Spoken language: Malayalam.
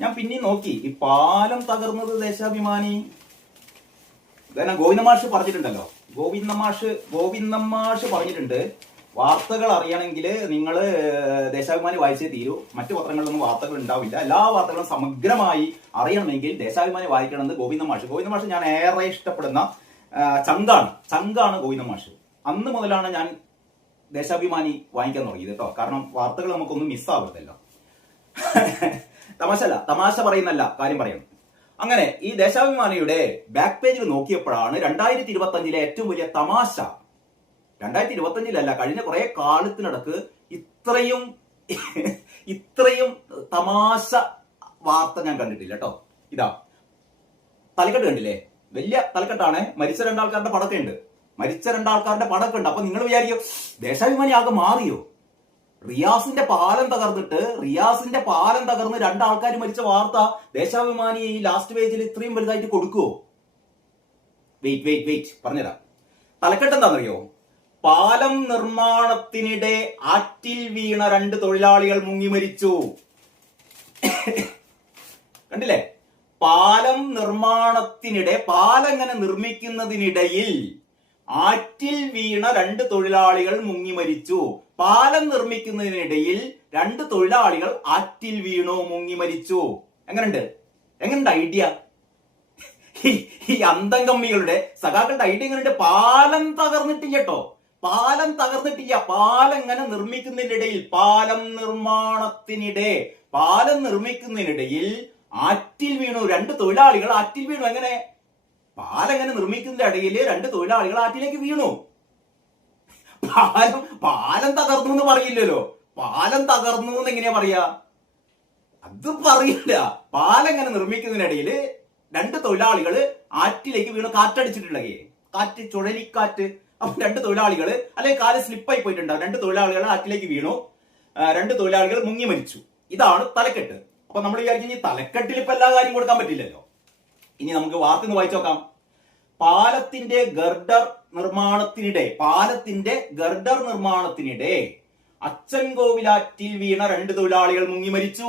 ഞാൻ പിന്നെ നോക്കി ഈ പാലം തകർന്നത് ദേശാഭിമാനി കാരണം ഗോവിന്ദമാഷ് പറഞ്ഞിട്ടുണ്ടല്ലോ. ഗോവിന്ദമാഷ് പറഞ്ഞിട്ടുണ്ട്, വാർത്തകൾ അറിയണമെങ്കിൽ നിങ്ങൾ ദേശാഭിമാനി വായിച്ചേ തീരൂ, മറ്റു പത്രങ്ങളിലൊന്നും വാർത്തകൾ ഉണ്ടാവില്ല, എല്ലാ വാർത്തകളും സമഗ്രമായി അറിയണമെങ്കിൽ ദേശാഭിമാനി വായിക്കണമെന്ന് ഗോവിന്ദമാഷ് ഞാൻ ഏറെ ഇഷ്ടപ്പെടുന്ന ചങ്കാണ് ഗോവിന്ദമാഷ്. അന്ന് മുതലാണ് ഞാൻ ദേശാഭിമാനി വാങ്ങിക്കാൻ തുടങ്ങിയത് കേട്ടോ. കാരണം വാർത്തകൾ നമുക്കൊന്നും മിസ്സാവരുതല്ലോ. തമാശ പറയുന്നല്ല, കാര്യം പറയണം. അങ്ങനെ ഈ ദേശാഭിമാനിയുടെ ബാക്ക് പേജിൽ നോക്കിയപ്പോഴാണ് 2025 ഏറ്റവും വലിയ തമാശ. 2025 കഴിഞ്ഞ കുറെ കാലത്തിനിടക്ക് ഇത്രയും തമാശ വാർത്ത ഞാൻ കണ്ടിട്ടില്ല കേട്ടോ. ഇതാ തലക്കെട്ട് കണ്ടില്ലേ? വലിയ തലക്കെട്ടാണ്. മരിച്ച രണ്ടാൾക്കാരുടെ പടക്കുണ്ട്. അപ്പൊ നിങ്ങൾ വിചാരിക്കും ദേശാഭിമാനി ആകെ മാറിയോ? റിയാസിന്റെ പാലം തകർന്ന് രണ്ടാൾക്കാർ മരിച്ച വാർത്ത ദേശാഭിമാനി ഈ ലാസ്റ്റ് പേജിൽ ഇത്രയും വലുതായിട്ട് കൊടുക്കുവോ? വെയിറ്റ് പറഞ്ഞുതരാം. തലക്കെട്ട് എന്താണെന്നറിയോ? പാലം നിർമ്മാണത്തിനിടെ ആറ്റിൽ വീണ 2 തൊഴിലാളികൾ മുങ്ങി മരിച്ചു. കണ്ടില്ലേ? പാലം ഇങ്ങനെ നിർമ്മിക്കുന്നതിനിടയിൽ ആറ്റിൽ വീണ 2 തൊഴിലാളികൾ മുങ്ങി മരിച്ചു. പാലം നിർമ്മിക്കുന്നതിനിടയിൽ 2 തൊഴിലാളികൾ ആറ്റിൽ വീണു, മുങ്ങി മരിച്ചു. എങ്ങനെയുണ്ട് ഐഡിയ? ഈ അന്തം കമ്മികളുടെ സഖാക്കളുടെ ഐഡിയ എങ്ങനെയുണ്ട്? പാലം തകർന്നിട്ടില്ല കേട്ടോ. പാലം ഇങ്ങനെ നിർമ്മിക്കുന്നതിനിടയിൽ, പാലം നിർമ്മിക്കുന്നതിനിടയിൽ ആറ്റിൽ വീണു 2 തൊഴിലാളികൾ. ആറ്റിൽ വീണു എങ്ങനെ? പാലം ഇങ്ങനെ നിർമ്മിക്കുന്നതിന്റെ ഇടയിൽ 2 തൊഴിലാളികൾ ആറ്റിലേക്ക് വീണു. പാലം തകർന്നു എന്ന് പറയില്ലല്ലോ. പാലം തകർന്നു എന്ന് എങ്ങനെയാ പറയാ? അത് പറയില്ല. പാലം ഇങ്ങനെ നിർമ്മിക്കുന്നതിനിടയിൽ 2 തൊഴിലാളികൾ ആറ്റിലേക്ക് വീണു. കാറ്റടിച്ചിട്ടുള്ളേ, ചുഴലിക്കാറ്റ്. അപ്പൊ 2 തൊഴിലാളികൾ അല്ലെങ്കിൽ കാല് സ്ലിപ്പായി പോയിട്ടുണ്ടാവും. 2 തൊഴിലാളികൾ ആറ്റിലേക്ക് വീണു, 2 തൊഴിലാളികൾ മുങ്ങി മരിച്ചു. ഇതാണ് തലക്കെട്ട്. അപ്പൊ നമ്മൾ വിചാരിക്കും ഈ തലക്കെട്ടിൽ ഇപ്പൊ എല്ലാ കാര്യം കൊടുക്കാൻ പറ്റില്ലല്ലോ. ഇനി നമുക്ക് വാർത്ത ഒന്ന് വായിച്ചു നോക്കാം. പാലത്തിന്റെ ഗർഡർ നിർമ്മാണത്തിനിടെ അച്ചൻകോവിലാറ്റിൽ വീണ 2 തൊഴിലാളികൾ മുങ്ങി മരിച്ചു.